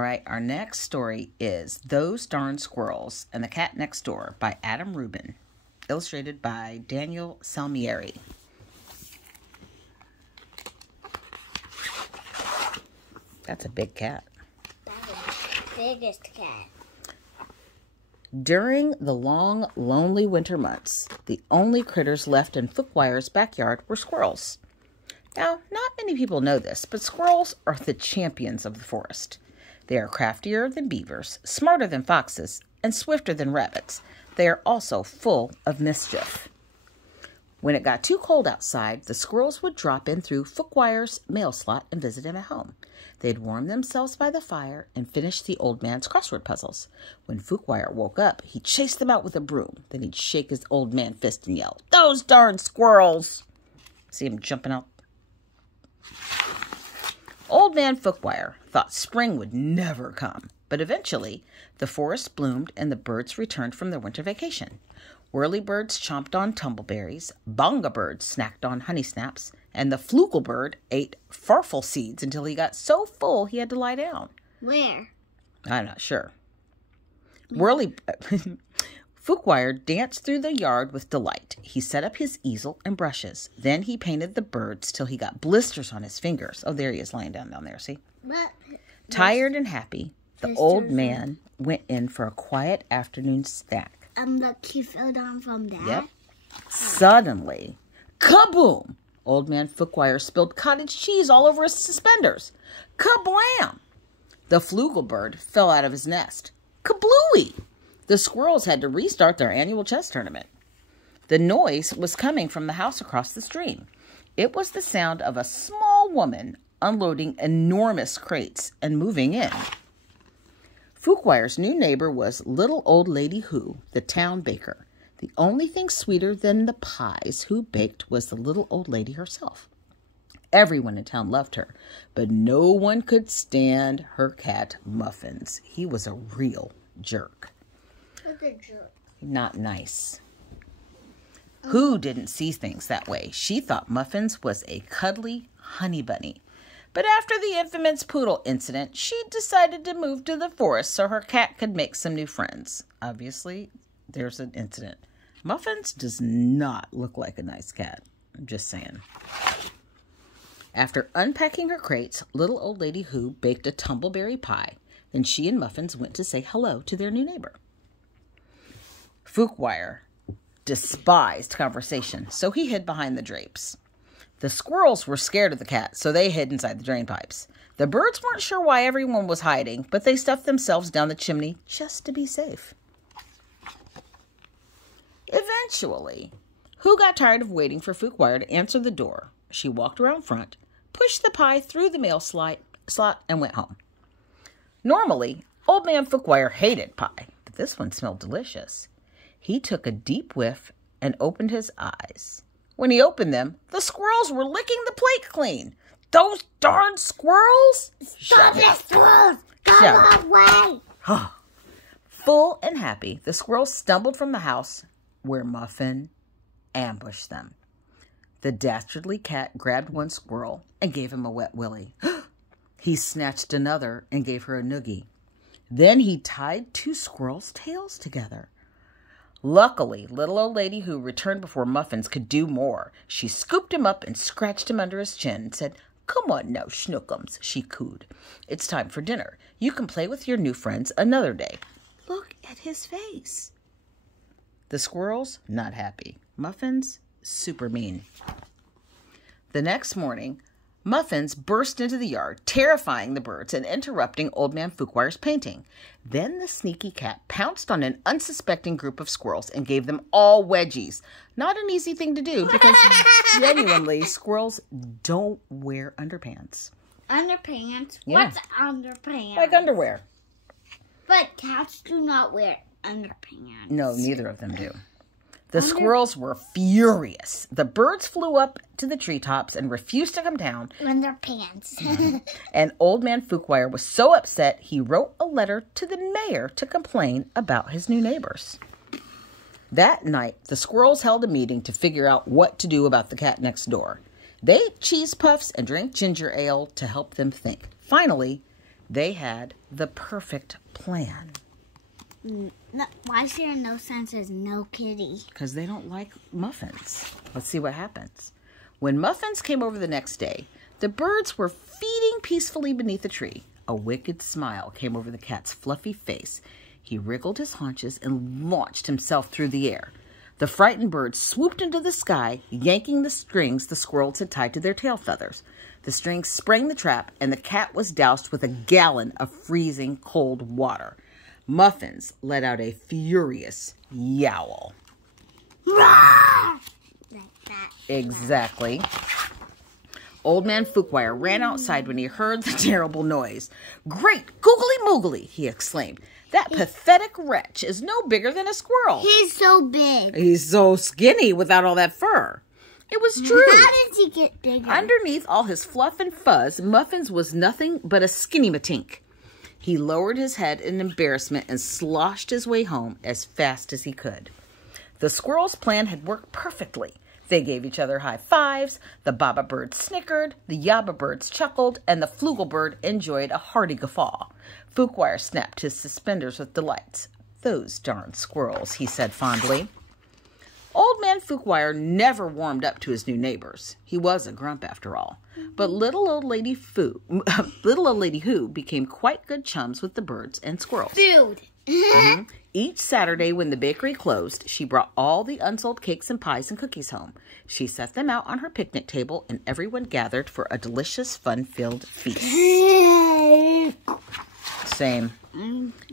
All right, our next story is Those Darn Squirrels and the Cat Next Door by Adam Rubin, illustrated by Daniel Salmieri. That's a big cat. That is the biggest cat. During the long, lonely winter months, the only critters left in Fookwire's backyard were squirrels. Now, not many people know this, but squirrels are the champions of the forest. They are craftier than beavers, smarter than foxes, and swifter than rabbits. They are also full of mischief. When it got too cold outside, the squirrels would drop in through Fookwire's mail slot and visit him at home. They'd warm themselves by the fire and finish the old man's crossword puzzles. When Fookwire woke up, he'd chase them out with a broom. Then he'd shake his old man fist and yell, "Those darn squirrels!" See him jumping out. Old man Fookwire thought spring would never come, but eventually the forest bloomed and the birds returned from their winter vacation. Whirlybirds chomped on tumbleberries, bongabirds snacked on honey snaps, and the flugelbird ate farfel seeds until he got so full he had to lie down. Where? I'm not sure. Fookwire danced through the yard with delight. He set up his easel and brushes. Then he painted the birds till he got blisters on his fingers. Oh, there he is lying down there, see? Tired and happy, the old man went in for a quiet afternoon snack. Look, he fell down from that. Yep. Suddenly, kaboom! Old man Fookwire spilled cottage cheese all over his suspenders. Kablam! The flugelbird fell out of his nest. Kablooey! The squirrels had to restart their annual chess tournament. The noise was coming from the house across the stream. It was the sound of a small woman unloading enormous crates and moving in. Fookwire's new neighbor was little old Lady Who, the town baker. The only thing sweeter than the pies Who baked was the little old lady herself. Everyone in town loved her, but no one could stand her cat Muffins. He was a real jerk. What's a jerk? Not nice. Who didn't see things that way? She thought Muffins was a cuddly honey bunny. But after the infamous poodle incident, she decided to move to the forest so her cat could make some new friends. Obviously, there's an incident. Muffins does not look like a nice cat. I'm just saying. After unpacking her crates, little old Lady Who baked a tumbleberry pie. Then she and Muffins went to say hello to their new neighbor. Fookwire despised conversation, so he hid behind the drapes. The squirrels were scared of the cat, so they hid inside the drain pipes. The birds weren't sure why everyone was hiding, but they stuffed themselves down the chimney just to be safe. Eventually, Who got tired of waiting for Fookwire to answer the door. She walked around front, pushed the pie through the mail slot, and went home. Normally, old man Fookwire hated pie, but this one smelled delicious. He took a deep whiff and opened his eyes. When he opened them, the squirrels were licking the plate clean. "Those darn squirrels!" Stop the squirrels! Go away! Full and happy, the squirrels stumbled from the house where Muffin ambushed them. The dastardly cat grabbed one squirrel and gave him a wet willy. He snatched another and gave her a noogie. Then he tied two squirrels' tails together. Luckily, little old Lady Who returned before Muffins could do more. She scooped him up and scratched him under his chin and said, "Come on now, Schnookums," she cooed. "It's time for dinner. You can play with your new friends another day." Look at his face. The squirrels, not happy. Muffins, super mean. The next morning, Muffins burst into the yard, terrifying the birds and interrupting Old Man Fookwire's painting. Then the sneaky cat pounced on an unsuspecting group of squirrels and gave them all wedgies. Not an easy thing to do because genuinely, squirrels don't wear underpants. Underpants? Yeah. What's underpants? Like underwear. But cats do not wear underpants. No, neither of them do. The squirrels were furious. The birds flew up to the treetops and refused to come down. Underpants. And Old Man Fookwire was so upset, he wrote a letter to the mayor to complain about his new neighbors. That night, the squirrels held a meeting to figure out what to do about the cat next door. They ate cheese puffs and drank ginger ale to help them think. Finally, They had the perfect plan. No, why is there no sign says no kitty? Because they don't like muffins. Let's see what happens. When Muffins came over the next day, the birds were feeding peacefully beneath a tree. A wicked smile came over the cat's fluffy face. He wriggled his haunches and launched himself through the air. The frightened birds swooped into the sky, yanking the strings the squirrels had tied to their tail feathers. The strings sprang the trap, and the cat was doused with a gallon of freezing cold water. Muffins let out a furious yowl. Like that. Exactly. Old Man Fuquire ran outside when he heard the terrible noise. "Great googly moogly!" he exclaimed. "That pathetic wretch is no bigger than a squirrel. He's so big. He's so skinny without all that fur." It was true. How did he get bigger? Underneath all his fluff and fuzz, Muffins was nothing but a skinny matink. He lowered his head in embarrassment and sloshed his way home as fast as he could. The squirrels' plan had worked perfectly. They gave each other high fives, the baba birds snickered, the yabba birds chuckled, and the flugel bird enjoyed a hearty guffaw. Fuquire snapped his suspenders with delight. "Those darn squirrels," he said fondly. Old Man Fuquire never warmed up to his new neighbors. He was a grump after all. But little old lady Who became quite good chums with the birds and squirrels. Food. Each Saturday when the bakery closed, she brought all the unsold cakes and pies and cookies home. She set them out on her picnic table, and everyone gathered for a delicious, fun-filled feast. Same.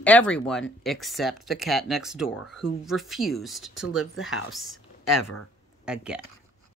Everyone except the cat next door, who refused to leave the house ever again.